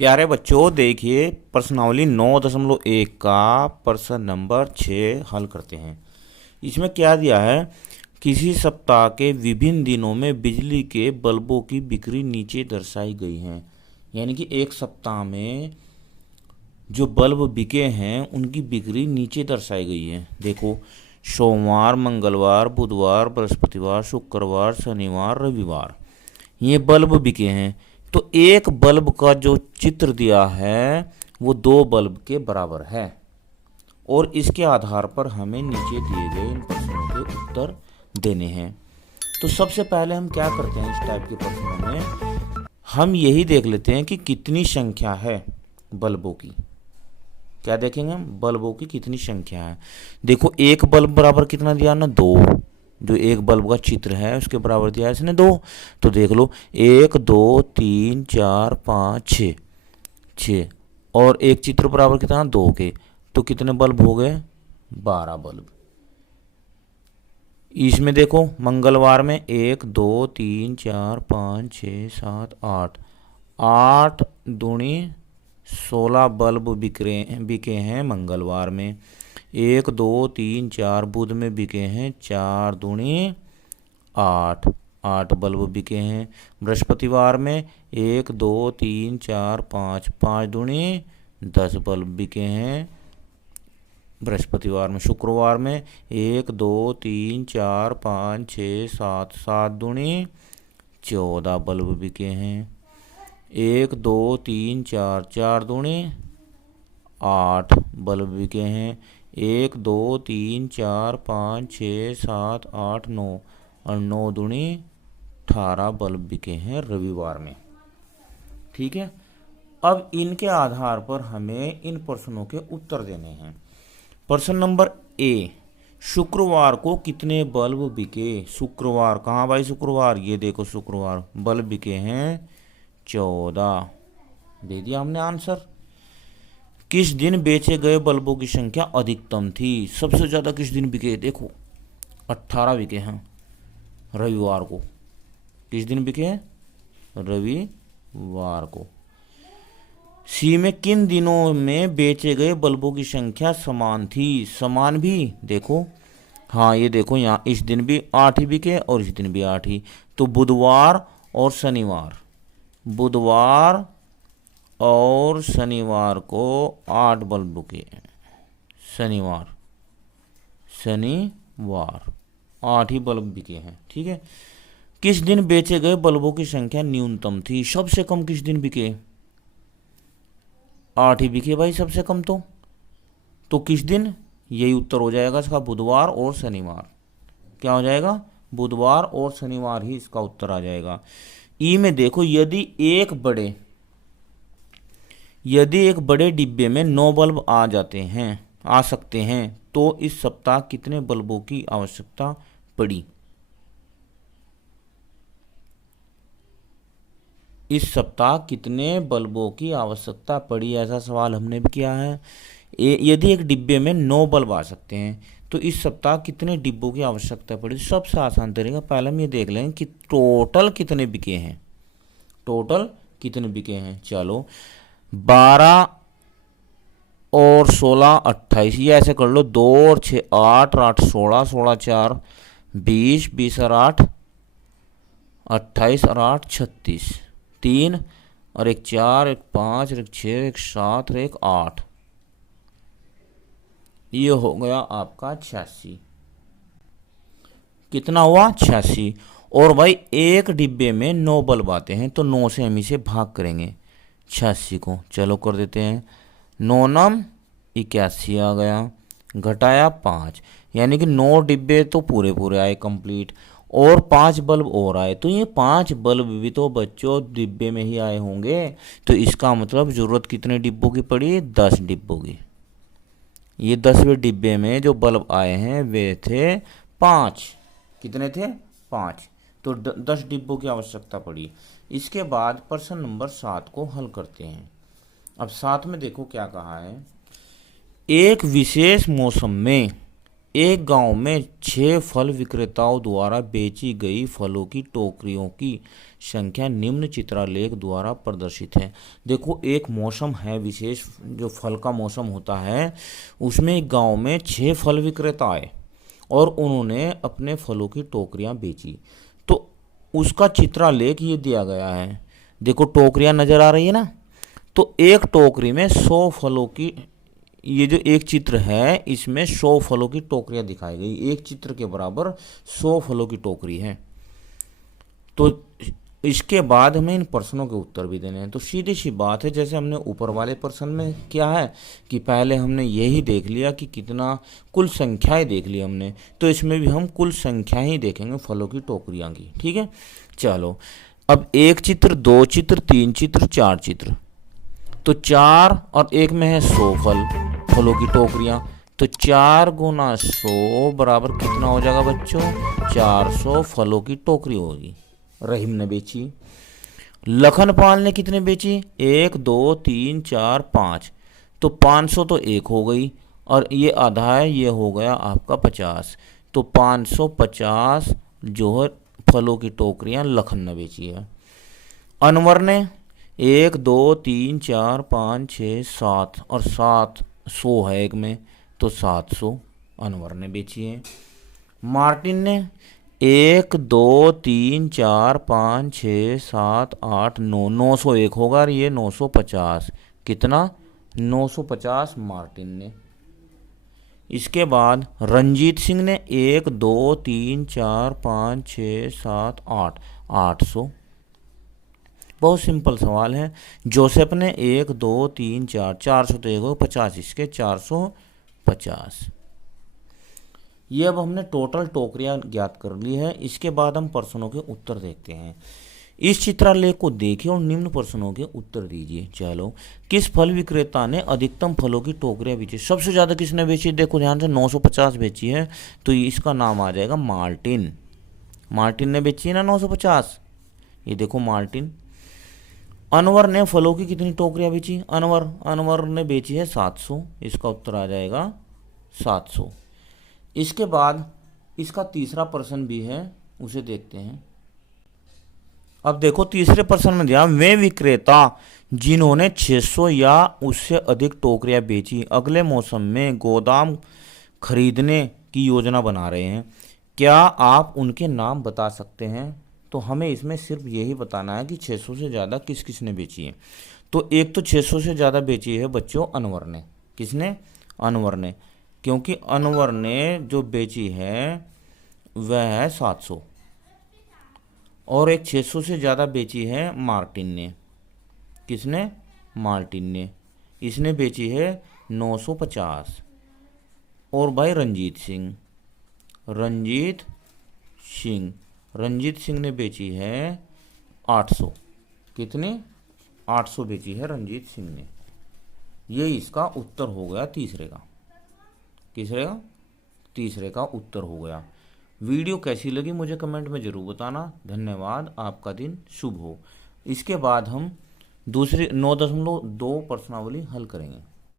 प्यारे बच्चों, देखिए प्रश्नावली 9.1 का प्रश्न नंबर 6 हल करते हैं। इसमें क्या दिया है, किसी सप्ताह के विभिन्न दिनों में बिजली के बल्बों की बिक्री नीचे दर्शाई गई है। यानी कि एक सप्ताह में जो बल्ब बिके हैं उनकी बिक्री नीचे दर्शाई गई है। देखो, सोमवार, मंगलवार, बुधवार, बृहस्पतिवार, शुक्रवार, शनिवार, रविवार ये बल्ब बिके हैं। तो एक बल्ब का जो चित्र दिया है वो दो बल्ब के बराबर है और इसके आधार पर हमें नीचे दिए गए इन प्रश्नों के उत्तर देने हैं। तो सबसे पहले हम क्या करते हैं, इस टाइप के प्रश्नों में हम यही देख लेते हैं कि कितनी संख्या है बल्बों की। क्या देखेंगे हम, बल्बों की कितनी संख्या है। देखो, एक बल्ब बराबर कितना दिया ना, दो। जो एक बल्ब का चित्र है उसके बराबर दिया है इसने दो। तो देख लो, 1 2 3 4 5 6 6 और एक चित्र बराबर कितना, दो के। तो कितने बल्ब हो गए, 12 बल्ब। इसमें देखो, मंगलवार में 1 2 3 4 5 6 7 8 8 दूनी 16 बल्ब बिके हैं मंगलवार में। 1 2 3 4 बुध में बिके हैं 4 दूनी 8 8 बल्ब बिके हैं। बृहस्पतिवार में 1 2 3 4 5 5 दूनी 10 बल्ब बिके हैं बृहस्पतिवार में। शुक्रवार में 1 2 3 4 5 6 7 7 दूनी 14 बल्ब बिके हैं। 1 2 3 4 4 दूनी 8 बल्ब बिके हैं। 1 2 3 4 5 6 7 8 9 और 9 दूनी 18 बल्ब बिके हैं रविवार में। ठीक है, अब इनके आधार पर हमें इन प्रश्नों के उत्तर देने हैं। प्रश्न नंबर ए, शुक्रवार को कितने बल्ब बिके। शुक्रवार कहाँ भाई, शुक्रवार ये देखो, शुक्रवार बल्ब बिके हैं 14। दे दिया हमने आंसर। किस दिन बेचे गए बल्बों की संख्या अधिकतम थी। सबसे ज़्यादा किस दिन बिके, देखो 18 बिके हैं रविवार को। किस दिन बिके हैं, रविवार को। सी में किन दिनों में बेचे गए बल्बों की संख्या समान थी। समान भी देखो, हाँ ये देखो, यहाँ इस दिन भी 8 ही बिके और इस दिन भी 8 ही। तो बुधवार और शनिवार, बुधवार और शनिवार को 8 बल्ब बिके। शनिवार 8 ही बल्ब बिके हैं। ठीक है, किस दिन बेचे गए बल्बों की संख्या न्यूनतम थी। सबसे कम किस दिन बिके, 8 ही बिके भाई सबसे कम। तो किस दिन, यही उत्तर हो जाएगा इसका, बुधवार और शनिवार। क्या हो जाएगा, बुधवार और शनिवार ही इसका उत्तर आ जाएगा। ई में देखो, यदि एक बड़े डिब्बे में 9 बल्ब आ सकते हैं तो इस सप्ताह कितने बल्बों की आवश्यकता पड़ी। इस सप्ताह कितने बल्बों की आवश्यकता पड़ी, ऐसा सवाल हमने भी किया है। यदि एक डिब्बे में 9 बल्ब आ सकते हैं तो इस सप्ताह कितने डिब्बों की आवश्यकता पड़ी। सबसे आसान तरीका, पहले हम ये देख लेंगे कि टोटल कितने बिके हैं। टोटल कितने बिके हैं, चलो 12 और 16 28, ये ऐसे कर लो। 2 और 6 8 8 16 16 4 20 20 और 8 28 और 8 36, 3 और 1 4 1 5 1 6 1 7 और 1 8, ये हो गया आपका 86। कितना हुआ, 86। और भाई एक डिब्बे में 9 बल्ब आते हैं तो 9 से हम इसे भाग करेंगे 86 को। चलो कर देते हैं, 9 नम 81 आ गया, घटाया 5, यानी कि 9 डिब्बे तो पूरे पूरे आए कंप्लीट और 5 बल्ब और आए। तो ये 5 बल्ब भी तो बच्चों डिब्बे में ही आए होंगे। तो इसका मतलब ज़रूरत कितने डिब्बों की पड़ी, 10 डिब्बों की। ये 10वें डिब्बे में जो बल्ब आए हैं वे थे 5। कितने थे, 5। तो 10 डिब्बों की आवश्यकता पड़ी। इसके बाद प्रश्न नंबर 7 को हल करते हैं। अब 7 में देखो क्या कहा है, एक विशेष मौसम में एक गांव में 6 फल विक्रेताओं द्वारा बेची गई फलों की टोकरियों की संख्या निम्न चित्रालेख द्वारा प्रदर्शित है। देखो एक मौसम है विशेष, जो फल का मौसम होता है, उसमें एक गांव में 6 फल विक्रेता आए और उन्होंने अपने फलों की टोकरियां बेची। तो उसका चित्रालेख ये दिया गया है। देखो टोकरियां नजर आ रही है ना, तो एक टोकरी में 100 फलों की, ये जो एक चित्र है इसमें 100 फलों की टोकरियां दिखाई गई। एक चित्र के बराबर 100 फलों की टोकरी है। तो इसके बाद हमें इन प्रश्नों के उत्तर भी देने हैं। तो सीधी सी बात है, जैसे हमने ऊपर वाले प्रश्न में क्या है कि पहले हमने यही देख लिया कि कितना कुल संख्याएं देख ली हमने, तो इसमें भी हम कुल संख्या ही देखेंगे फलों की टोकरियां की। ठीक है, चलो अब एक चित्र, 2 चित्र, 3 चित्र, 4 चित्र। तो 4 और 1 में है 100 फलों की टोकरियां। तो 4 गुना 100 बराबर कितना हो जाएगा बच्चों? 400 फलों की टोकरी होगी। रहीम ने बेची। लखनपाल ने कितने बेची? 1 2 3 4 5। तो 500 तो एक हो गई, और ये आधा है, ये हो गया आपका 50। तो 550 जो है फलों की टोकरियां लखन ने बेची है। अनवर ने 1 2 3 4 5 6 7, और 700 है एक में, तो 700 अनवर ने बेची है। मार्टिन ने 1 2 3 4 5 6 7 8 9, 901 होगा, और ये 950। कितना? 950 मार्टिन ने। इसके बाद रंजीत सिंह ने 1 2 3 4 5 6 7 8, 800। बहुत सिंपल सवाल है। जोसेफ ने 1 2 3 4, 400 तो एक हो, 50 इसके, 450। ये अब हमने टोटल टोकरियां ज्ञात कर ली है। इसके बाद हम प्रश्नों के उत्तर देखते हैं। इस चित्रालेख को देखिए और निम्न प्रश्नों के उत्तर दीजिए। चलो, किस फल विक्रेता ने अधिकतम फलों की टोकरियां बेची? सबसे ज़्यादा किसने बेची? देखो ध्यान से, 950 बेची है, तो इसका नाम आ जाएगा मार्टिन। मार्टिन ने बेची है ना 950, ये देखो मार्टिन। अनवर ने फलों की कितनी टोकरियां बेची? अनवर ने बेची है 700, इसका उत्तर आ जाएगा 700। इसके बाद इसका तीसरा प्रश्न भी है, उसे देखते हैं। अब देखो तीसरे प्रश्न में दिया, वे विक्रेता जिन्होंने 600 या उससे अधिक टोकरियां बेची अगले मौसम में गोदाम खरीदने की योजना बना रहे हैं, क्या आप उनके नाम बता सकते हैं? तो हमें इसमें सिर्फ यही बताना है कि 600 से ज़्यादा किस किस ने बेची है। तो एक तो 600 से ज़्यादा बेची है बच्चों अनवर ने। किसने? अनवर ने, क्योंकि अनवर ने जो बेची है वह है 700, और एक 600 से ज़्यादा बेची है मार्टिन ने। किसने? मार्टिन ने। इसने बेची है 950। और भाई रंजीत सिंह ने बेची है 800। कितने? 800 बेची है रंजीत सिंह ने। ये इसका उत्तर हो गया तीसरे का। किसरे का? तीसरे का उत्तर हो गया। वीडियो कैसी लगी मुझे कमेंट में ज़रूर बताना। धन्यवाद, आपका दिन शुभ हो। इसके बाद हम दूसरी 9.2 प्रश्नावली हल करेंगे।